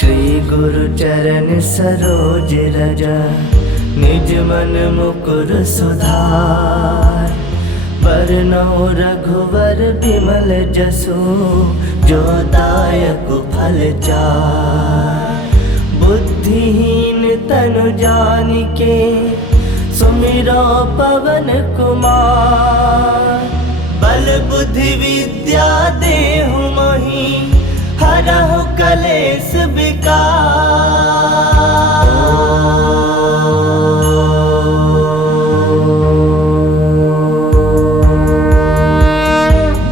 श्री गुरु चरण सरोज रज, निज मन मुकुर सुधार। बरनउँ रघुवर बिमल जसु, जो दायक फल चार। बुद्धिहीन तनु जानिके, सुमिरो पवन कुमार। बल बुद्धि विद्या देहु मोहि, हरहु कलेश विकार।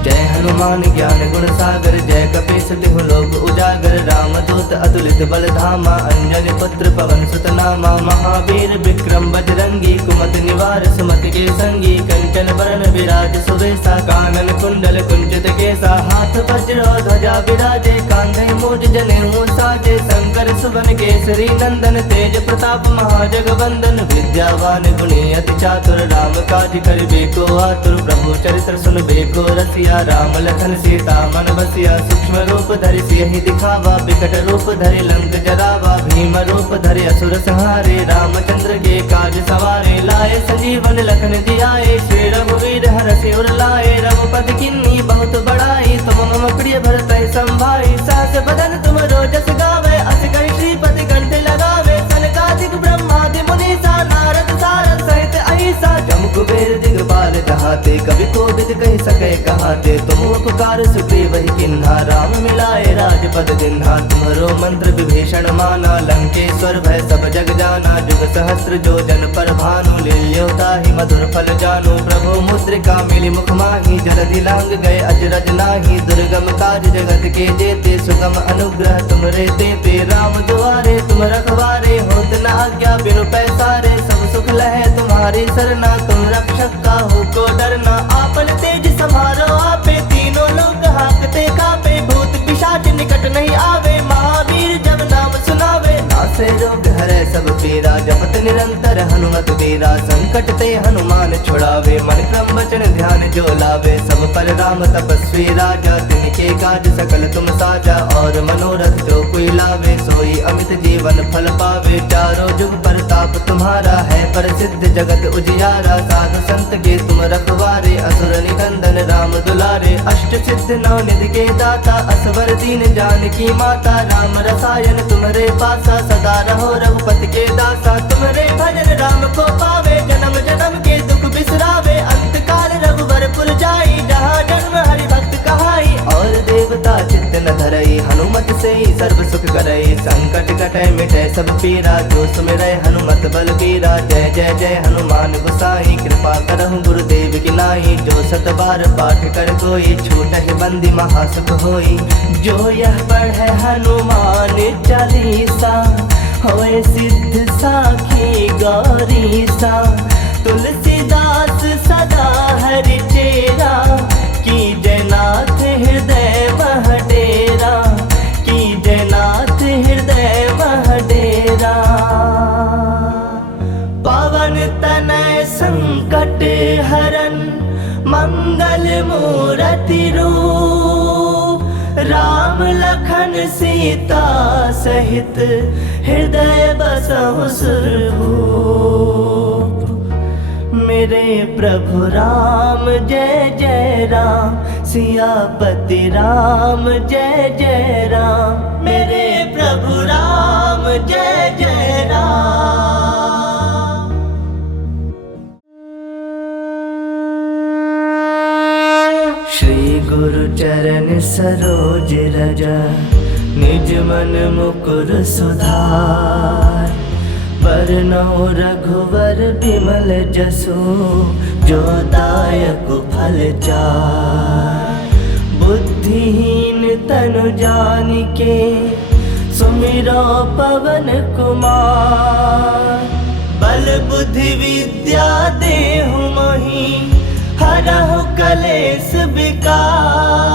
जय हनुमान ज्ञान गुण सागर, जय कपीस तिहु लोक उजागर। रामदूत अतुलित बल धामा, अंजनी पुत्र पवन सुत नामा। महावीर विक्रम बजरंगी, कुमति निवार सुमति के संगी। कंचन बरन विराज सुबेसा, कानन कुंडल कुंचित केसा। हाथ वज्र ध्वजा विराजे, कांधे मूज जनेऊ साजे। शंकर सुवन केसरी नंदन, तेज प्रताप महाजगवंदन। विद्यावान गुणी अति चातुर, राम काज करिबे को आतुर। प्रभु चरित्र सुनबे को रसिया, राम लखन सीता मन बसिया। सूक्ष्म रूप धरि सियहि दिखावा, विकट रूप धरि लंक जरावा। भीम रूप धरि असुर संहारे, रामचंद्र के काज सवारे। लाए संजीवन लखन जियाए, श्री रघुवीर हरषि उर लाए। रघुपति किन्नी बहुत बड़ाई, तुम मम प्रिय भरतहि संभाई। सहस बदन तुम रोजस गावे, अस कहि श्रीपति कंठ लगावे। सनकादिक ब्रह्मादि मुनीसा, नारद सारद सहित अहिसा। जम कुबेर दिगपाल जहाते, कवि कोविद कहि सकै कहाते। तुम उपकार सुग्रीव ही किन्हा, राम मिलाए राजपद दिन्हा। तुम्हरो मंत्र विभीषण माना, लंकेश्वर भय सब जग जाना। जुग सहस्त्र जो जन पर भानु, लील्यो ताहि मधुर फल जानु। प्रभु मुद्रिका मिली मुख माहि, जलधि लांग गए अजरज नाही। दुर्गम काज जगत के जेते, सुगम अनुग्रह तुमरे तेते। राम दुआरे तुम रखवारे, होत न आज्ञा बिनु पैसारे। सब सुख लहै तुम्हारी सरना, तुम रक्षक काहू को डरना। आपन तेज समारो आपे, तीनों लोक हांकते कापे। भूत पिशाच निकट नहीं आवे, महावीर जब नाम सुनावे। नासे रोग हरै सब पीरा, जपत निरंतर हनुमत वीरा। संकट ते हनुमान छुड़ावे, मन क्रम वचन ध्यान जो लावे। सब पर राम तपस्वी राजा, तिनके काज सकल तुम साजा। और मनोरथ जो कोई लावे, सोई अमित जीवन फल पावे। चारों जुग परताप तुम्हारा है, प्रसिद्ध जगत उजियारा। साधु संत के तुम रखवारे, असुर निकंदन राम दुलारे। अष्ट सिद्ध नौ निधि के दाता, असवर दीन जानकी माता। राम रसायन तुम्हारे पासा, सदा रहो रघुपति के दासा। तुम्हारे भजन राम को पावे, जन्म जन्म के दुख बिसरावे। अंत काल रघुवर पुर जाई, जहाँ जन्म हरि भक्त कहाई। और देवता चित्त न धरई, हनुमत से ही सर्व सुख करई। संकट कटै मिटै सब पीरा, जो सुमिरै हनुमत बल बीरा। जय जय जय हनुमान गोसाई, कृपा करहु गुरुदेव की नाई। जो सत बार पाठ कर कोई, छूटहि बंदी महासुख होई। जो यह पढ़ै हनुमान चालीसा, होए सिद्ध साखी गौरीसा। तुलसीदास सदा हरि चेरा, कीजय नाथ हृदय मह डेरा। कीजय नाथ हृदय मह डेरा। पवन तनय संकट हरन, मंगल मूरति रूप। राम लखन सीता सहित, हृदय बसहु सुरभूप। मेरे प्रभु राम जय जय राम, सियापति राम जय जय राम। मेरे प्रभु राम जय जय राम। श्री गुरु चरण सरोज रज, निज मन मुकुर सुधार। बरनउँ रघुवर बिमल जसु, जो दायक फल चार। बुद्धिहीन तनु जानिके, सुमिरो पवन कुमार। बल बुद्धि विद्या देहु मोहि, हरहु कलेश विकार।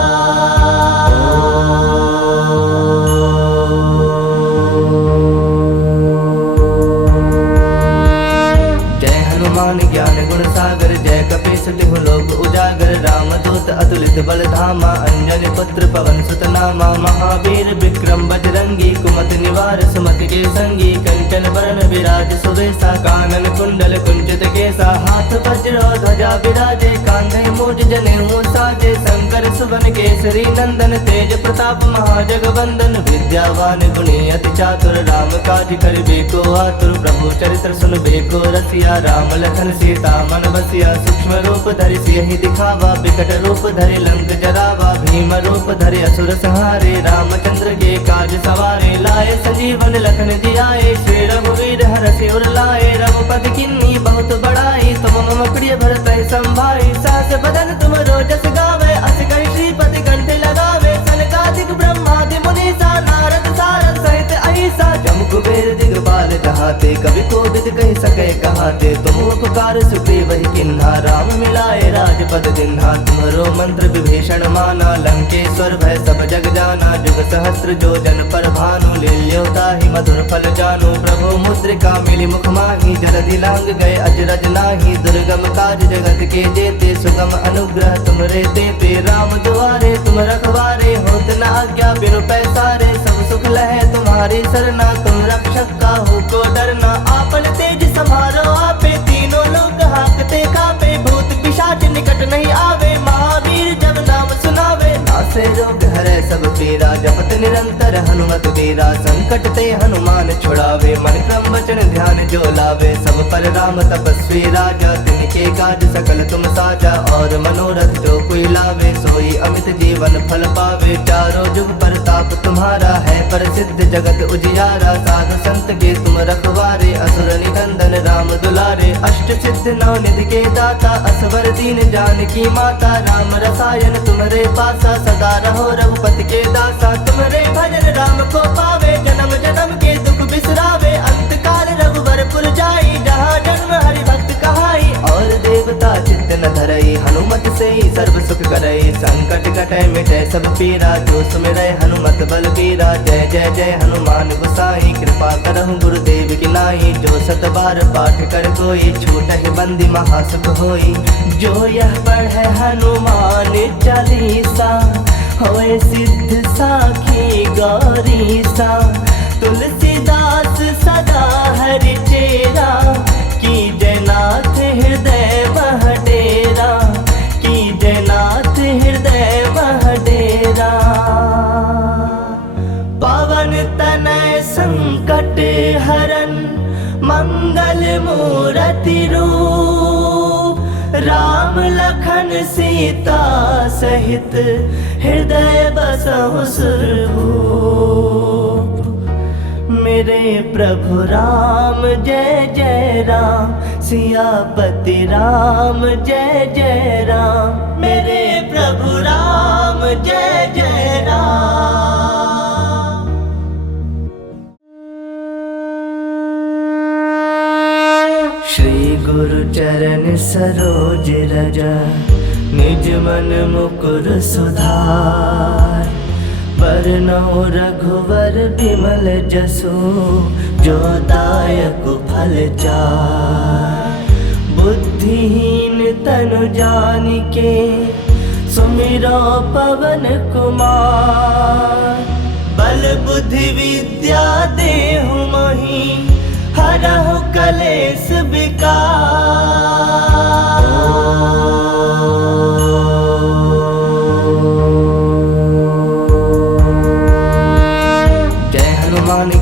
अतुलित बल धामा, अंजनी पुत्र पवन सुत नामा। महावीर विक्रम बजरंगी, कुमति निवार सुमति के संगी कंचन बरन विराज सुबेसा कानन कुंडल कुंचित केसा हाथ वज्र ध्वजा विराजे कांधे मूज जनेऊ साजे शंकर सुवन केसरी नंदन तेज प्रताप महाजगवंदन विद्यावान गुणी अति चातुर राम काज करिबे को आतुर प्रभु चरित्र सुनबे को रसिया राम लखन सीता मन बसिया सूक्ष्म रूप धरि सियहि दिखावा विकट रूप धरि लंक जरावा भीम रूप धरि असुर संहारे रामचंद्र के काज सवारे लाए संजीवन लखन जियाए श्री रघुवीर हरषि उर लाए रघुपति किन्नी बहुत बड़ाई तुम मम प्रिय भरत संभाई सहस बदन तुम रोजस गावे अस कहि श्रीपति कंठ लगावे सनकादिक ब्रह्मादि मुनीसा नारद सारद सहित अहिसा जम कुबेर दिगपाल कहाते कवि कोविद कहि सके कहाते तुम उपकार सुग्रीव ही किन्हा राम मिलाए राजपद दिन्हा तुम्हारो मंत्र विभीषण माना लंकेश्वर भय सब जग जाना जुग सहस्त्र जो जन पर भानु लील्योता ही मधुर फल जानु प्रभु मुद्रिका मिली मुख माही जलधि लांग गए अजरज नाही दुर्गम काज जगत के जेते सुगम अनुग्रह तुमरे देते राम दुआरे तुम रखवारे होत न आज्ञा बिनु पैसारे सब सुख लहे तुम्हारी सरना तुम रक्षक काहू को डरना आपन तेज समारो आपे तीनों लोग हाकते कापे भूत पिशाच निकट नहीं आवे महावीर जब नाम सुनावे नासे रोग हरे सब पीरा जपत निरंतर हनुमत वीरा संकट ते हनुमान छुड़ावे मन क्रम वचन ध्यान जो लावे सब पर राम तपस्वी राजा तिनके काज सकल तुम साजा और मनोरथ जो कोई लावे सोई अमित जीवन फल पावे चारों जुग परताप तुम्हारा है प्रसिद्ध जगत उजियारा साधु संत के तुम रखवारे असुर निकंदन राम दुलारे अष्ट सिद्ध नौ निधि के दाता असवर दीन जानकी माता राम रसायन तुम्हारे पासा सदा रहो रघुपति के दासा तुम्हारे भजन राम को पावे जन्म जन्म के दुख बिसरावे अंत काल रघुवर पुर जाई जहाँ जन्म हरि भक्त कहाई और देवता चित्त न धरई हनुमत से ही सर्व सुख करई संकट कटै मिटै सब पीरा जो सुमिरै हनुमत बल बीरा जय जय जय हनुमान गोसाई कृपा करहु गुरुदेव की नाई जो सत बार पाठ कर कोई छूटहि बंदी महासुख होई जो यह पढ़े हनुमान चालीसा होए सिद्ध साखी गौरीसा तुलसीदास सदा हरि चेरा की जयनाथ हृदय मह डेरा की जयनाथ हृदय मह डेरा पवन तनय संकट हरन मंगल मूरति रूप राम लखन सीता सहित हृदय बसहु सुरभूप मेरे प्रभु राम जय जय राम सियापति राम जय जय राम मेरे प्रभु राम जय जय राम। श्री गुरु चरण सरोज रज निज मन मुकुर सुधार बरनौ रघुवर बिमल जसु जो दायक फल चार बुद्धिहीन तनु जानिके सुमिरो पवन कुमार बल बुद्धि विद्या देहु मोहि हरहु कलेश विकार।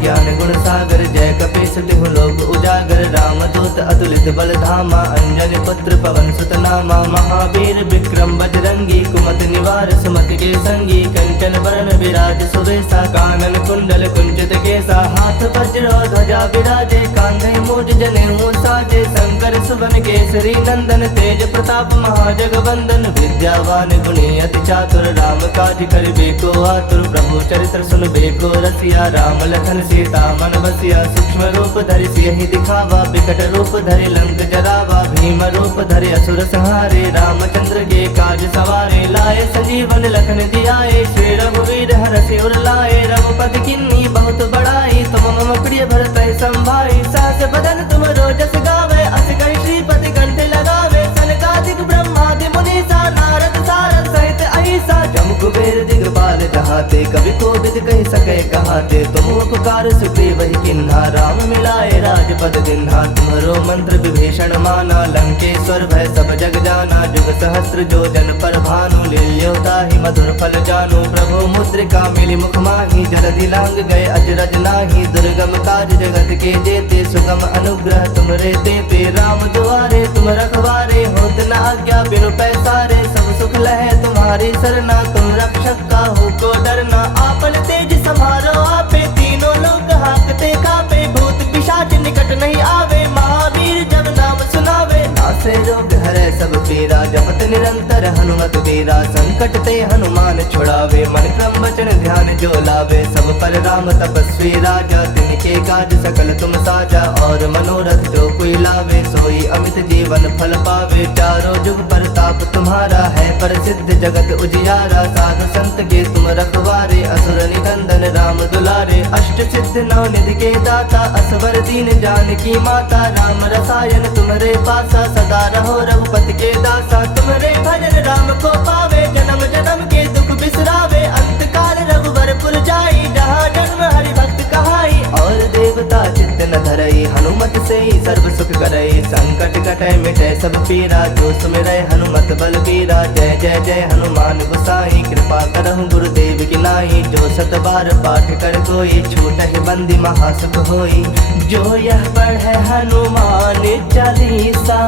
ज्ञान गुण सागर जय कपीस तिहु लोक उजागर रामदूत अतुलित बल धामा अंजनी पुत्र पवन सुत नामा महावीर विक्रम बजरंगी कुमति निवार सुमति के संगी कंचन बरन विराज सुबेसा कानन कुंडल कुंचित केसा हाथ वज्र ध्वजा विराजे कांधे मूज जनेऊ साजे शंकर सुवन केसरी नंदन तेज प्रताप महाजगवंदन विद्यावान गुणी अति चातुर राम काज करिबे को आतुर प्रभु चरित्र सुनबे को रसिया राम लखन सीता मन बसिया सूक्ष्म रूप धरि सियहि दिखावा विकट रूप धरि लंक जरावा भीम रूप धरि असुर संहारे रामचंद्र के काज सवारे लाए संजीवन लखन जियाए श्री रघुवीर हरषि उर लाए रघुपति किन्नी बहुत बड़ाई तुम मम प्रिय भरत संभाई सहस बदन तुम रोजस गावे अस कहि श्रीपति कंठ लगावे सनकादिक ब्रह्मादि मुनीसा नारद सारद सहित अहिसा जम कुबेर दिग दिगपाल जहाते, कवि कोविद कह सके कहाते। तुम उपकार सुग्रीव ही किन्हा, राम मिलाए राजपद दिन्हा। तुम्हारो मंत्र विभीषण माना, लंकेश्वर भय सब जग जाना। जुग सहस्त्र जो जन पर भानु, लील्योता ही मधुर फल जानू। प्रभु मुद्रिका मिली मुख माही, जलधि लांग गए अजरज नाही। दुर्गम काज जगत के जेते, सुगम अनुग्रह तुमरे देते। राम दुआरे तुम रखवारे, होत न आज्ञा बिनु पैसारे। सब सुख लहे तुम्हारी सरना, तुम रक्षक काहू को डरना। आपन तेज समारो आपे, तीनों लोग हाकते कापे। भूत पिशाच निकट नहीं आवे, महावीर जब नाम सुनावे। नासे रोग हरै सब पीरा, जपत निरंतर हनुमत वीरा। संकट ते हनुमान छुड़ावे, मन क्रम वचन ध्यान जो लावे। सब पर राम तपस्वी राजा, तिनके काज सकल तुम साजा। और मनोरथ जो कोई लावे, सोई अमित जीवन फल पावे। चारों जुग परताप तुम्हारा है, प्रसिद्ध जगत उजियारा। साधु संत के तुम रखवारे, असुर निकंदन राम दुलारे। अष्ट सिद्ध नौ निधि के दाता, असवर दीन जानकी माता। राम रसायन तुम्हारे पासा, सदा रहो रघुपति के दासा। तुम्हारे भजन राम को पावे, जन्म जन्म के दुख बिसरावे। अंत काल रघुवर पुर जाई, जहाँ जन्म हरि भक्त कहाई। और देवता चित्त न धरई, हनुमत से ही सर्व सुख करई। संकट कटै मिटै सब पीरा, जो सुमिरै हनुमत बल बीरा। जय जय जय हनुमान गोसाई, कृपा करहु गुरुदेव की नाई। जो सत बार पाठ कर कोई, छूटहि बंदी महासुख होई। जो यह पढ़ै हनुमान चालीसा,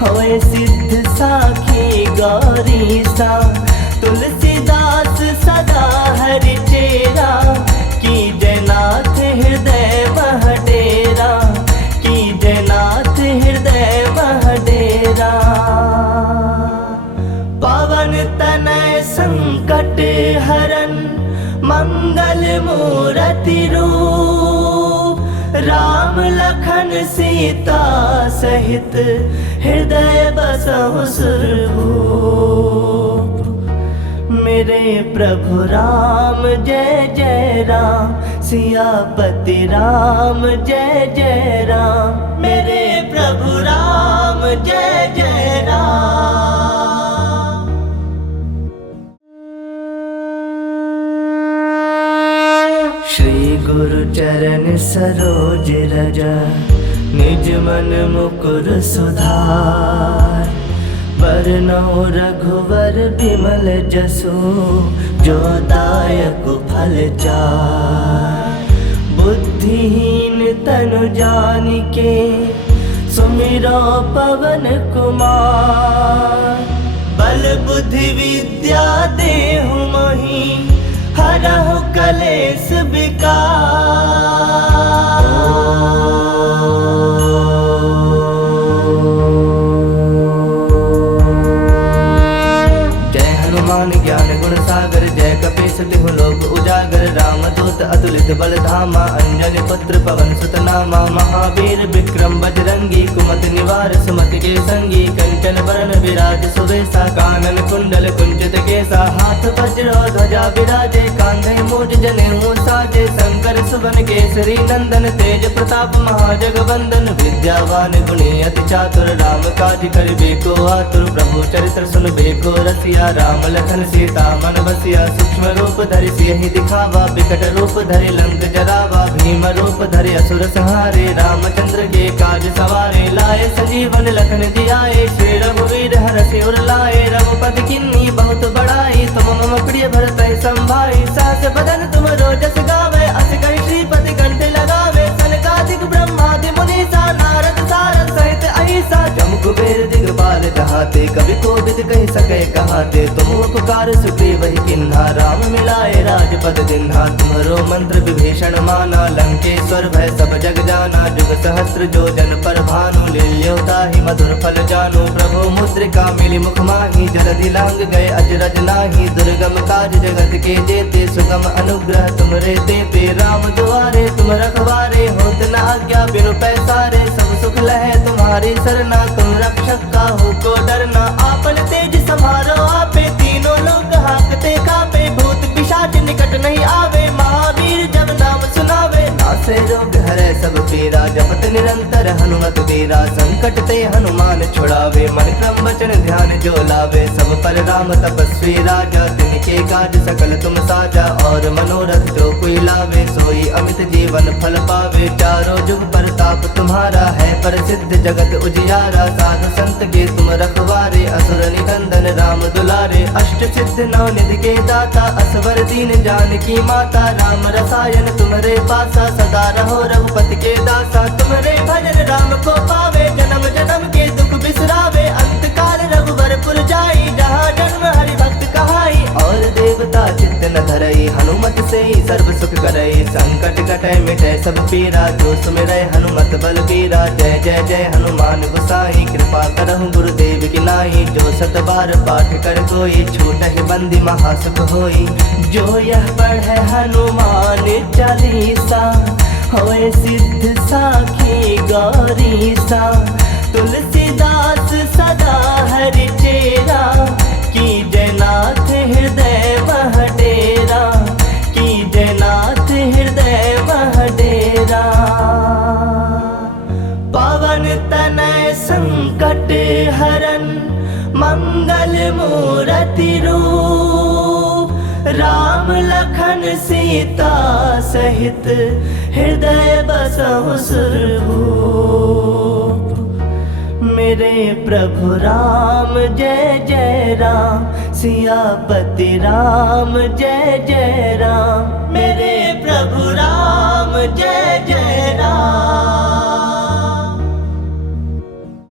होए सिद्ध साखी गौरीसा। तुलसीदास सदा हरि चेरा, की जयनाथ हृदय मह डेरा। की जयनाथ हृदय मह डेरा। पवन तनय संकट हरन, मंगल मूरति रूप। राम लखन सीता सहित, हृदय बसहु सुरभूप। मेरे प्रभु राम जय जय राम, सियापति राम जय जय राम। मेरे प्रभु राम जय जय राम। श्री गुरु चरण सरोज रज, निज मन मुकुर सुधार। बरनौ रघुवर बिमल जसु, जो दायक फल चार। बुद्धिहीन तनु जानिके, सुमिरो पवन कुमार। बल बुद्धि विद्या देहु मोहि, हरहु कलेश विकार। ज्ञान गुण सागर, जय कपीस तिहु लोक उजागर। रामदूत अतुलित बल धामा, अंजनी पुत्र पवन सुत नामा। महावीर विक्रम बजरंगी, कुमति निवार सुमति के संगी। कंचन बरन विराज सुवेशा, कानन कुंडल कुंचित केसा। हाथ वज्र ध्वजा विराजे, कांधे मूज जनेऊ साजे। शंकर सुवन केसरी नंदन, तेज प्रताप महाजगवंदन। विद्यावान गुणी अति चातुर, राम काज करिबे को आतुर। प्रभु चरित्र सुनबे को रसिया, राम लखन सीता मन बसिया। सूक्ष्म रूप धरि सियहि दिखावा, विकट रूप धरि लंक जरावा। भीम रूप धरि असुर संहारे, रामचंद्र के काज सवारे। लाए संजीवन लखन जियाए, श्री रघुवीर हरषि उर लाए। रघुपति किन्नी बहुत बड़ाई, तुम मम प्रिय भरतहि संभाई। सहस बदन तुम रोजस गावे, अस कहि श्रीपति कंठ लगावे। सनकादिक ब्रह्मादि मुनीसा, नारद सारद सहित अहिसा। जम कुबेर दिगपाल जहाते, कवि कोविद कह सके कहाते। तुम उपकार सुग्रीव ही किन्हा, राम मिलाए राजपद दिन्हा। तुम्हारो मंत्र विभीषण माना, लंकेश्वर भय सब जग जाना। जुग सहस्त्र जो जन पर भानु, लील्योता ही मधुर फल जानू। प्रभु मुद्रिका मिली मुख माही, जलधि लांग गए अजरज नाही। दुर्गम काज जगत के जेते, सुगम अनुग्रह तुमरे देते। राम दुआरे तुम रखवारे, होत न आज्ञा बिनु पैसारे। सब सुख लहे तुम्हारी सरना, तुम रक्षक काहू को डरना। आपन तेज समारो आपे, तीनों लोग हाकते कापे। भूत पिशाच निकट नहीं आवे, महावीर जब नाम सुनावे। नासे रोग हरै सब पीरा, जपत निरंतर हनुमत वीरा। संकट ते हनुमान छुड़ावे, मन क्रम वचन ध्यान जो लावे। सब पर राम तपस्वी राजा, तिनके काज सकल तुम साजा। और मनोरथ जो कोई लावे, सोई अमित जीवन फल पावे। चारों जुग परताप तुम्हारा है, प्रसिद्ध जगत उजियारा। साधु संत के तुम रखवारे, असुर निकंदन राम दुलारे। अष्ट सिद्ध नौ निधि के दाता, असवर दीन जानकी माता। राम रसायन तुम्हारे पासा, सदा रहो रघुपति के दासा। तुम्हारे भजन राम को पावे, जन्म जन्म के दुख बिसरावे। अंत काल रघुवर पुर जाई, जहाँ जन्म हरि भक्त कहाई। और देवता चित्त न धरई, हनुमत से ही सर्व सुख करई। संकट कटै मिटै सब पीरा, जो सुमिरै हनुमत बल बीरा। जय जय जय हनुमान गोसाई, कृपा करहु गुरुदेव की नाई। जो सत बार पाठ कर कोई, छूटहि बंदी महासुख होई। जो यह पढ़ै हनुमान चालीसा, होए सिद्ध साखी गौरीसा। तुलसीदास सदा हरि चेरा, कीजय नाथ हृदय मह डेरा। कीजय नाथ हृदय मह डेरा। पवन तनय संकट हरन, मंगल मूरति रूप। राम लखन सीता सहित, हृदय बसहु सुरभूप। मेरे प्रभु राम जय जय राम, सियापति राम जय जय राम। मेरे प्रभु राम जय जय राम।